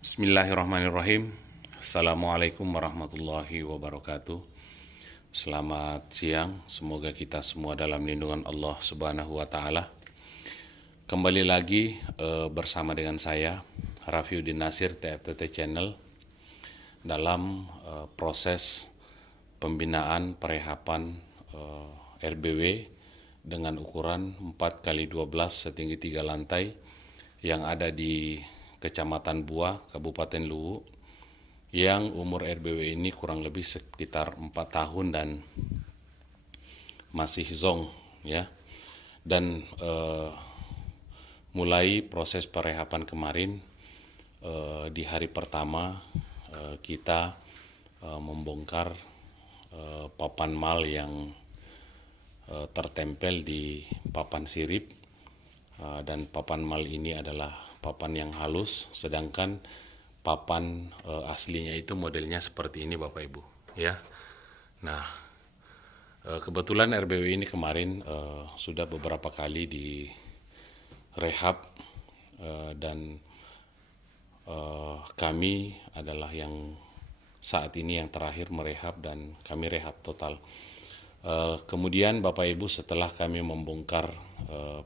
Bismillahirrahmanirrahim. Assalamualaikum warahmatullahi wabarakatuh. Selamat siang, semoga kita semua dalam lindungan Allah Subhanahu wa Ta'ala. Kembali lagi bersama dengan saya, Rafiuddin Nasir, TFTT Channel, dalam proses pembinaan perehapan RBW dengan ukuran 4x12 setinggi 3 lantai yang ada di Kecamatan Buah, Kabupaten Luwu, yang umur RBW ini kurang lebih sekitar 4 tahun dan masih zong, ya. Dan mulai proses perehapan kemarin, di hari pertama kita membongkar papan mal yang tertempel di papan sirip, dan papan mal ini adalah papan yang halus, sedangkan papan aslinya itu modelnya seperti ini, Bapak Ibu, ya. Nah, kebetulan RBW ini kemarin sudah beberapa kali direhab, dan kami adalah yang saat ini yang terakhir merehab, dan kami rehab total. Kemudian Bapak Ibu, setelah kami membongkar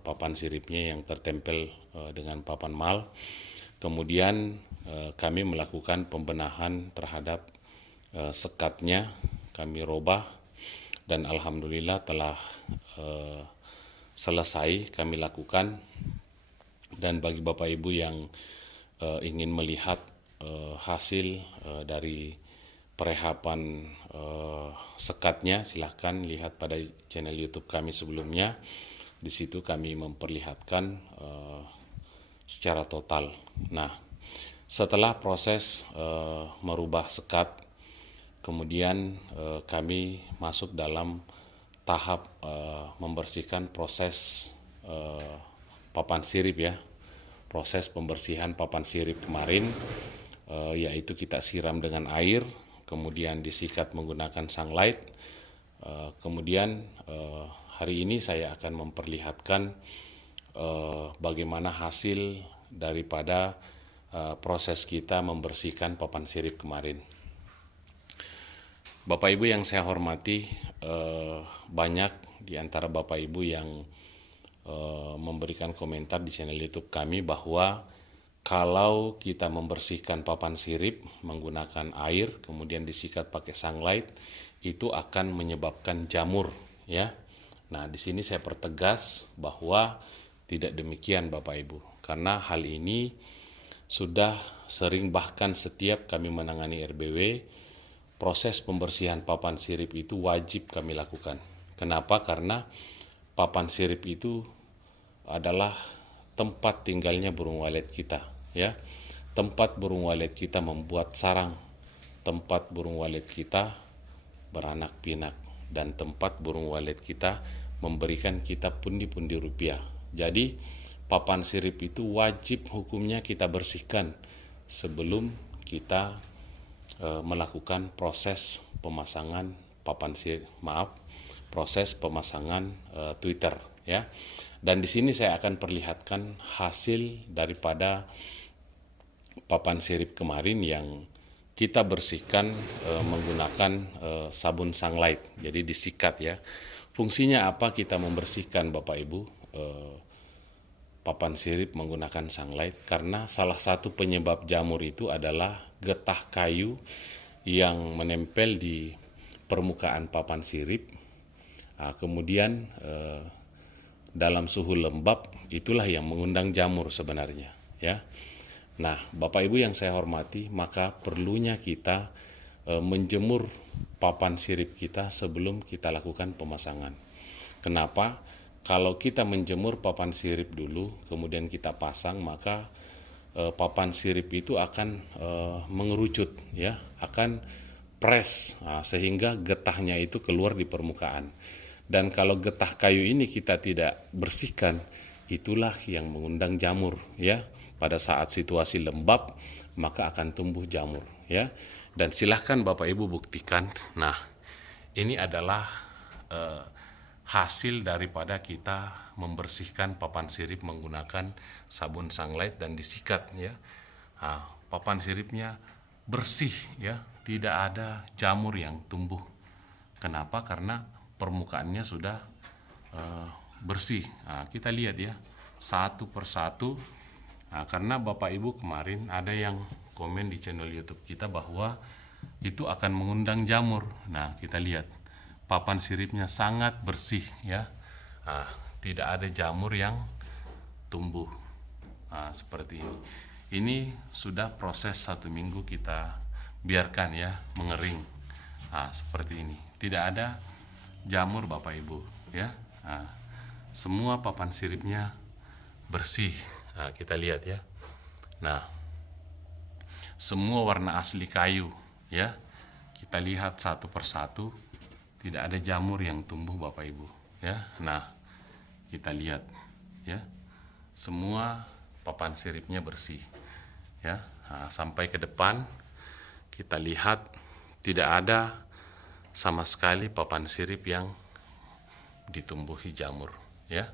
papan siripnya yang tertempel dengan papan mal, kemudian kami melakukan pembenahan terhadap sekatnya, kami robah, dan alhamdulillah telah selesai kami lakukan. Dan bagi Bapak Ibu yang ingin melihat hasil dari perehapan sekatnya, silahkan lihat pada channel YouTube kami sebelumnya. Di situ kami memperlihatkan secara total. Nah, setelah proses merubah sekat, kemudian kami masuk dalam tahap membersihkan proses papan sirip, ya. Proses pembersihan papan sirip kemarin, yaitu kita siram dengan air, kemudian disikat menggunakan sunlight. Kemudian hari ini saya akan memperlihatkan bagaimana hasil daripada proses kita membersihkan papan sirip kemarin. Bapak Ibu yang saya hormati, banyak di antara Bapak Ibu yang memberikan komentar di channel YouTube kami bahwa kalau kita membersihkan papan sirip menggunakan air kemudian disikat pakai sunlight, itu akan menyebabkan jamur, ya. Nah, di sini saya pertegas bahwa tidak demikian, Bapak Ibu, karena hal ini sudah sering, bahkan setiap kami menangani RBW, proses pembersihan papan sirip itu wajib kami lakukan. Kenapa? Karena papan sirip itu adalah tempat tinggalnya burung walet kita, ya. Tempat burung walet kita membuat sarang, tempat burung walet kita beranak pinak, dan tempat burung walet kita memberikan kita pundi-pundi rupiah. Jadi papan sirip itu wajib hukumnya kita bersihkan sebelum kita melakukan proses pemasangan papan sirip, proses pemasangan Twitter, ya. Dan di sini saya akan perlihatkan hasil daripada papan sirip kemarin yang kita bersihkan menggunakan sabun sunlight. Jadi disikat, ya. Fungsinya apa kita membersihkan, Bapak Ibu, papan sirip menggunakan sunlight? Karena salah satu penyebab jamur itu adalah getah kayu yang menempel di permukaan papan sirip. Kemudian dalam suhu lembab, itulah yang mengundang jamur sebenarnya, ya. Nah, Bapak Ibu yang saya hormati, maka perlunya kita menjemur papan sirip kita sebelum kita lakukan pemasangan. Kenapa? Kalau kita menjemur papan sirip dulu kemudian kita pasang, maka papan sirip itu akan mengerucut, ya, akan press, sehingga getahnya itu keluar di permukaan. Dan kalau getah kayu ini kita tidak bersihkan, itulah yang mengundang jamur, ya. Pada saat situasi lembab maka akan tumbuh jamur, ya. Dan silahkan Bapak Ibu buktikan. Nah, ini adalah hasil daripada kita membersihkan papan sirip menggunakan sabun sunlight dan disikat, ya. Nah, papan siripnya bersih ya, tidak ada jamur yang tumbuh. Kenapa? Karena permukaannya sudah bersih. Nah, kita lihat ya satu persatu. Nah, karena Bapak Ibu kemarin ada yang komen di channel YouTube kita bahwa itu akan mengundang jamur. Nah, kita lihat papan siripnya sangat bersih ya. Nah, tidak ada jamur yang tumbuh. Nah, seperti ini. Ini sudah proses 1 minggu kita biarkan ya mengering. Nah, seperti ini. Tidak ada jamur Bapak Ibu ya. Nah, semua papan siripnya bersih. Nah, kita lihat ya. Nah, semua warna asli kayu ya. Kita lihat satu persatu, tidak ada jamur yang tumbuh Bapak Ibu ya. Nah, kita lihat ya. Semua papan siripnya bersih ya. Nah, sampai ke depan kita lihat tidak ada sama sekali papan sirip yang ditumbuhi jamur ya.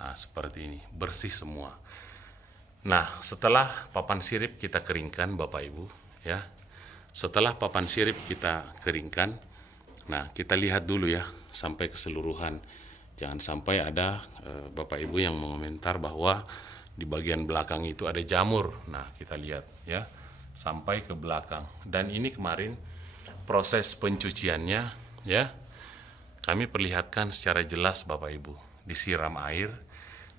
Nah, seperti ini, bersih semua. Nah, setelah papan sirip kita keringkan Bapak Ibu ya. Setelah papan sirip kita keringkan, nah kita lihat dulu ya sampai keseluruhan. Jangan sampai ada Bapak Ibu yang mengomentar bahwa di bagian belakang itu ada jamur. Nah, kita lihat ya sampai ke belakang. Dan ini kemarin proses pencuciannya ya. Kami perlihatkan secara jelas Bapak Ibu. Disiram air,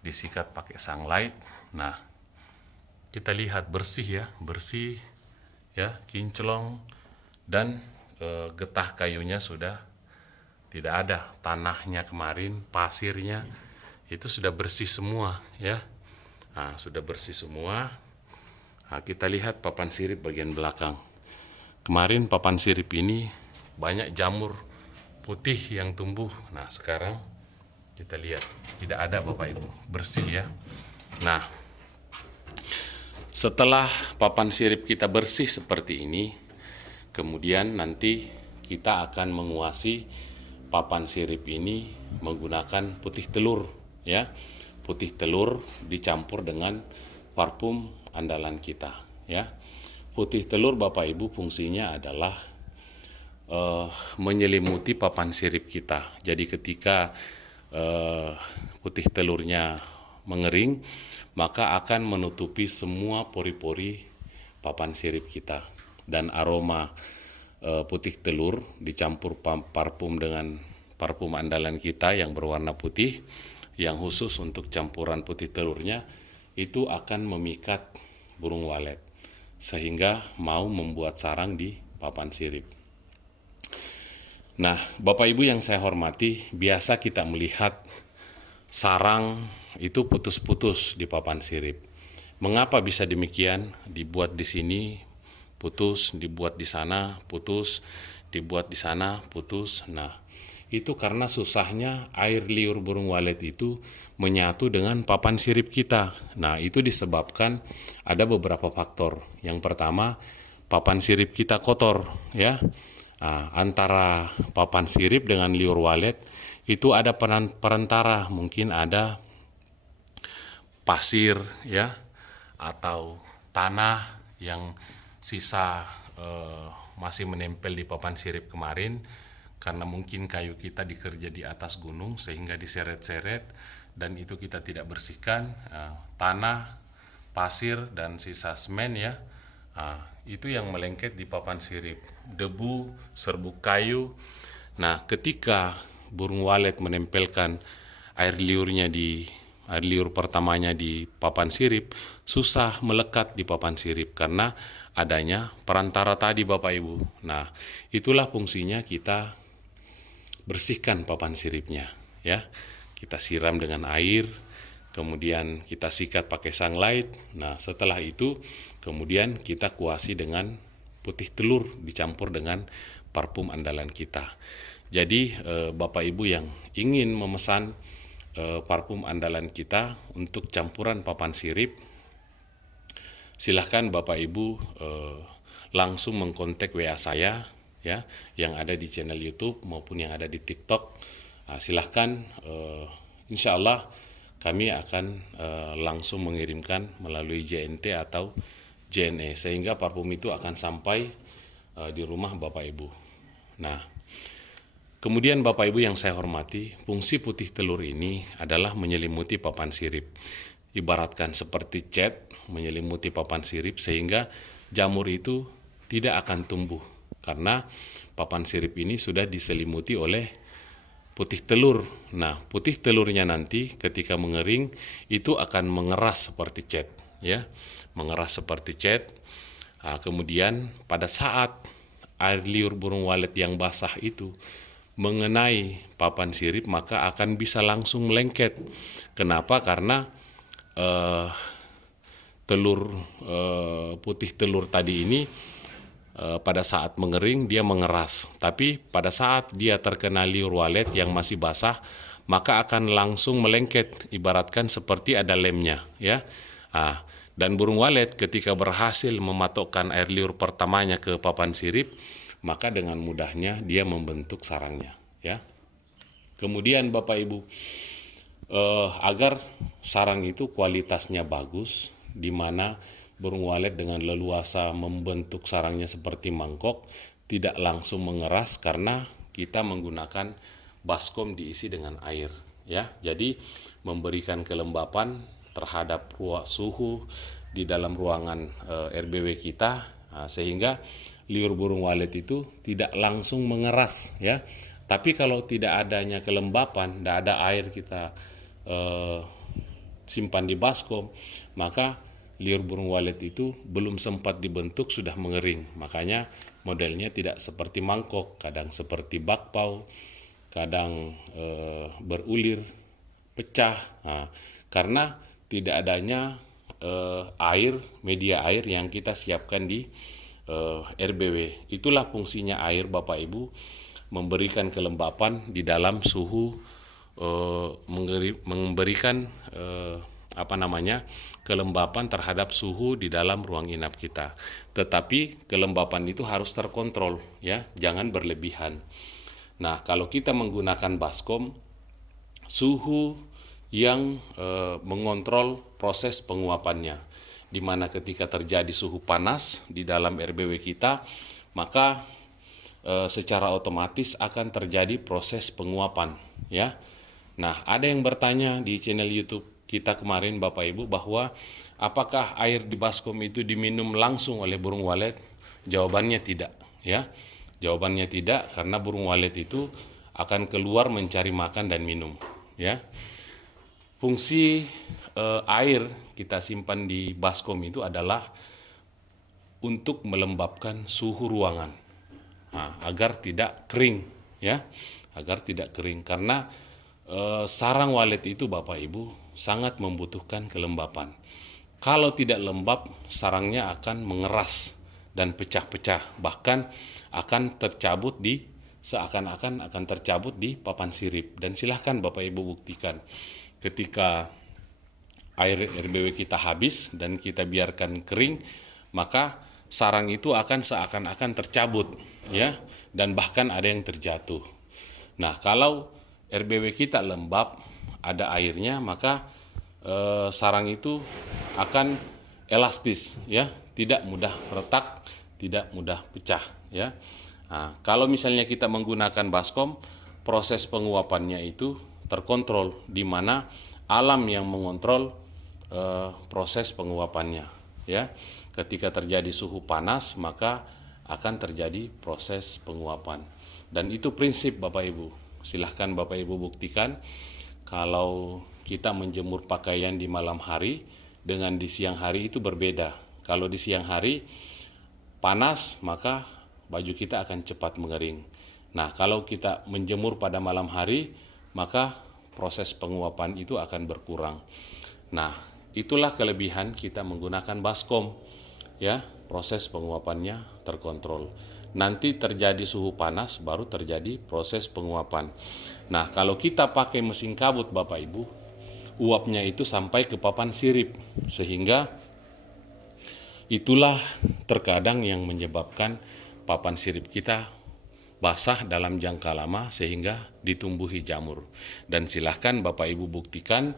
disikat pakai sunlight. Nah, kita lihat bersih ya, kinclong, dan getah kayunya sudah tidak ada. Tanahnya kemarin, pasirnya itu sudah bersih semua ya. Nah, sudah bersih semua. Nah, kita lihat papan sirip bagian belakang. Kemarin papan sirip ini banyak jamur putih yang tumbuh. Nah, sekarang kita lihat tidak ada Bapak Ibu, bersih ya. Nah, setelah papan sirip kita bersih seperti ini, kemudian nanti kita akan menguasi papan sirip ini menggunakan putih telur ya. Putih telur dicampur dengan parfum andalan kita ya. Putih telur Bapak Ibu fungsinya adalah menyelimuti papan sirip kita. Jadi ketika putih telurnya mengering, maka akan menutupi semua pori-pori papan sirip kita. Dan aroma putih telur dicampur parfum dengan parfum andalan kita yang berwarna putih, yang khusus untuk campuran putih telurnya, itu akan memikat burung walet sehingga mau membuat sarang di papan sirip. Nah, Bapak Ibu yang saya hormati, biasa kita melihat sarang itu putus-putus di papan sirip. Mengapa bisa demikian? Dibuat di sini putus, dibuat di sana putus, dibuat di sana putus. Nah, itu karena susahnya air liur burung walet itu menyatu dengan papan sirip kita. Nah, itu disebabkan ada beberapa faktor. Yang pertama, papan sirip kita kotor ya. Nah, antara papan sirip dengan liur walet itu ada perantara, mungkin ada pasir ya, atau tanah yang sisa masih menempel di papan sirip kemarin, karena mungkin kayu kita dikerja di atas gunung sehingga diseret-seret dan itu kita tidak bersihkan. Tanah, pasir, dan sisa semen ya, itu yang melengket di papan sirip. Debu, serbuk kayu. Nah, ketika burung walet menempelkan air liur pertamanya di papan sirip, susah melekat di papan sirip karena adanya perantara tadi Bapak Ibu. Nah, itulah fungsinya kita bersihkan papan siripnya ya. Kita siram dengan air, kemudian kita sikat pakai sunlight. Nah, setelah itu kemudian kita kuasi dengan putih telur dicampur dengan parfum andalan kita. Jadi Bapak Ibu yang ingin memesan parfum andalan kita untuk campuran papan sirip, silahkan Bapak Ibu langsung mengkontak WA saya ya, yang ada di channel YouTube maupun yang ada di TikTok. Silahkan, insya Allah kami akan langsung mengirimkan melalui JNT atau JNE, sehingga parfum itu akan sampai di rumah Bapak Ibu. Nah, kemudian Bapak Ibu yang saya hormati, fungsi putih telur ini adalah menyelimuti papan sirip. Ibaratkan seperti cat menyelimuti papan sirip sehingga jamur itu tidak akan tumbuh karena papan sirip ini sudah diselimuti oleh putih telur. Nah, putih telurnya nanti ketika mengering itu akan mengeras seperti cat, ya, mengeras seperti cat. Nah, kemudian pada saat air liur burung walet yang basah itu mengenai papan sirip maka akan bisa langsung melengket. Kenapa? Karena putih telur tadi ini pada saat mengering dia mengeras, tapi pada saat dia terkena liur walet yang masih basah maka akan langsung melengket, ibaratkan seperti ada lemnya, ya. Dan burung walet ketika berhasil mematokkan air liur pertamanya ke papan sirip maka dengan mudahnya dia membentuk sarangnya, ya. Kemudian Bapak Ibu, agar sarang itu kualitasnya bagus, di mana burung walet dengan leluasa membentuk sarangnya seperti mangkok, tidak langsung mengeras karena kita menggunakan baskom diisi dengan air, ya. Jadi memberikan kelembapan terhadap suhu di dalam ruangan RBW kita, sehingga liur burung walet itu tidak langsung mengeras, ya. Tapi kalau tidak adanya kelembapan, tidak ada air kita simpan di baskom, maka liur burung walet itu belum sempat dibentuk sudah mengering. Makanya modelnya tidak seperti mangkok, kadang seperti bakpao, kadang berulir, pecah. Nah, karena tidak adanya media air yang kita siapkan di RBW. Itulah fungsinya air Bapak Ibu, memberikan kelembapan di dalam suhu, memberikan kelembapan terhadap suhu di dalam ruang inap kita. Tetapi kelembapan itu harus terkontrol, ya, jangan berlebihan. Nah, kalau kita menggunakan baskom, suhu yang mengontrol proses penguapannya, di mana ketika terjadi suhu panas di dalam RBW kita, maka secara otomatis akan terjadi proses penguapan, ya. Nah, ada yang bertanya di channel YouTube kita kemarin Bapak Ibu bahwa apakah air di baskom itu diminum langsung oleh burung walet? Jawabannya tidak, ya. Jawabannya tidak, karena burung walet itu akan keluar mencari makan dan minum, ya. Fungsi air kita simpan di baskom itu adalah untuk melembabkan suhu ruangan, agar tidak kering, ya, agar tidak kering. Karena sarang walet itu Bapak Ibu sangat membutuhkan kelembapan. Kalau tidak lembab, sarangnya akan mengeras dan pecah-pecah, bahkan akan tercabut seakan-akan akan tercabut di papan sirip. Dan silahkan Bapak Ibu buktikan, ketika air RBW kita habis dan kita biarkan kering, maka sarang itu akan seakan-akan tercabut, ya, dan bahkan ada yang terjatuh. Nah, kalau RBW kita lembab, ada airnya, maka sarang itu akan elastis, ya, tidak mudah retak, tidak mudah pecah, ya. Nah, kalau misalnya kita menggunakan baskom, proses penguapannya itu terkontrol, di mana alam yang mengontrol proses penguapannya, ya. Ketika terjadi suhu panas, maka akan terjadi proses penguapan. Dan itu prinsip Bapak Ibu. Silahkan Bapak Ibu buktikan. Kalau kita menjemur pakaian di malam hari dengan di siang hari itu berbeda. Kalau di siang hari panas, maka baju kita akan cepat mengering. Nah, kalau kita menjemur pada malam hari, maka proses penguapan itu akan berkurang. Nah, itulah kelebihan kita menggunakan baskom, ya, proses penguapannya terkontrol. Nanti terjadi suhu panas, baru terjadi proses penguapan. Nah, kalau kita pakai mesin kabut Bapak Ibu, uapnya itu sampai ke papan sirip, sehingga itulah terkadang yang menyebabkan papan sirip kita basah dalam jangka lama sehingga ditumbuhi jamur. Dan silahkan Bapak Ibu buktikan.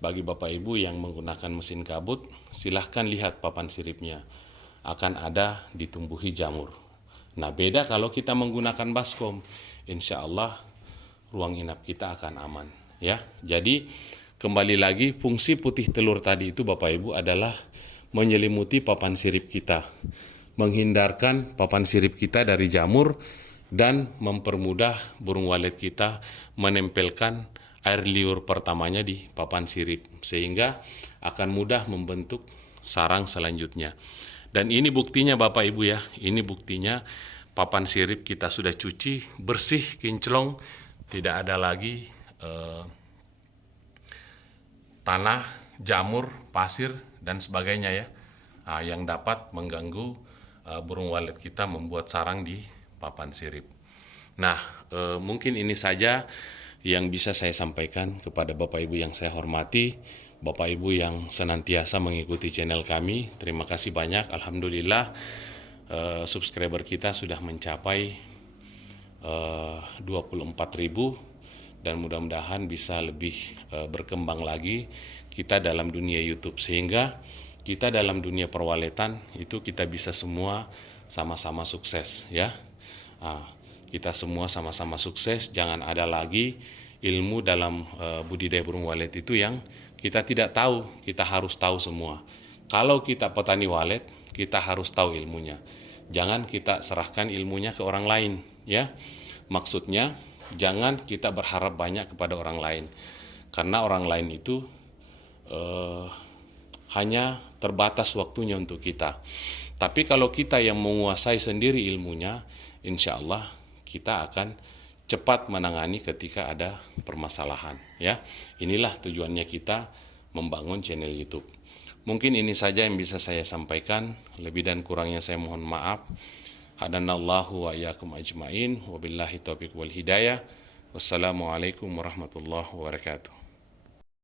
Bagi Bapak Ibu yang menggunakan mesin kabut, silahkan lihat papan siripnya. akan ada ditumbuhi jamur. Nah, beda kalau kita menggunakan baskom, insya Allah ruang inap kita akan aman, ya. Jadi kembali lagi, fungsi putih telur tadi itu Bapak Ibu adalah menyelimuti papan sirip kita, menghindarkan papan sirip kita dari jamur, dan mempermudah burung walet kita menempelkan air liur pertamanya di papan sirip, sehingga akan mudah membentuk sarang selanjutnya. Dan ini buktinya Bapak Ibu ya, ini buktinya papan sirip kita sudah cuci, bersih, kinclong, tidak ada lagi tanah, jamur, pasir, dan sebagainya ya, yang dapat mengganggu burung walet kita membuat sarang di papan sirip. Nah, mungkin ini saja yang bisa saya sampaikan kepada Bapak Ibu yang saya hormati, Bapak Ibu yang senantiasa mengikuti channel kami. Terima kasih banyak, alhamdulillah subscriber kita sudah mencapai 24.000, dan mudah-mudahan bisa lebih berkembang lagi kita dalam dunia YouTube, sehingga kita dalam dunia perwaletan itu kita bisa semua sama-sama sukses ya. Kita semua sama-sama sukses, jangan ada lagi ilmu dalam budidaya burung walet itu yang kita tidak tahu, kita harus tahu semua. Kalau kita petani walet, kita harus tahu ilmunya. Jangan kita serahkan ilmunya ke orang lain ya. Maksudnya jangan kita berharap banyak kepada orang lain, karena orang lain itu hanya terbatas waktunya untuk kita. Tapi kalau kita yang menguasai sendiri ilmunya, insya Allah kita akan cepat menangani ketika ada permasalahan ya. Inilah tujuannya kita membangun channel YouTube. Mungkin ini saja yang bisa saya sampaikan, lebih dan kurangnya saya mohon maaf. Hadanallahu wa iyyakum ajmain, wabillahi taufiq wal hidayah. Wassalamualaikum warahmatullahi wabarakatuh.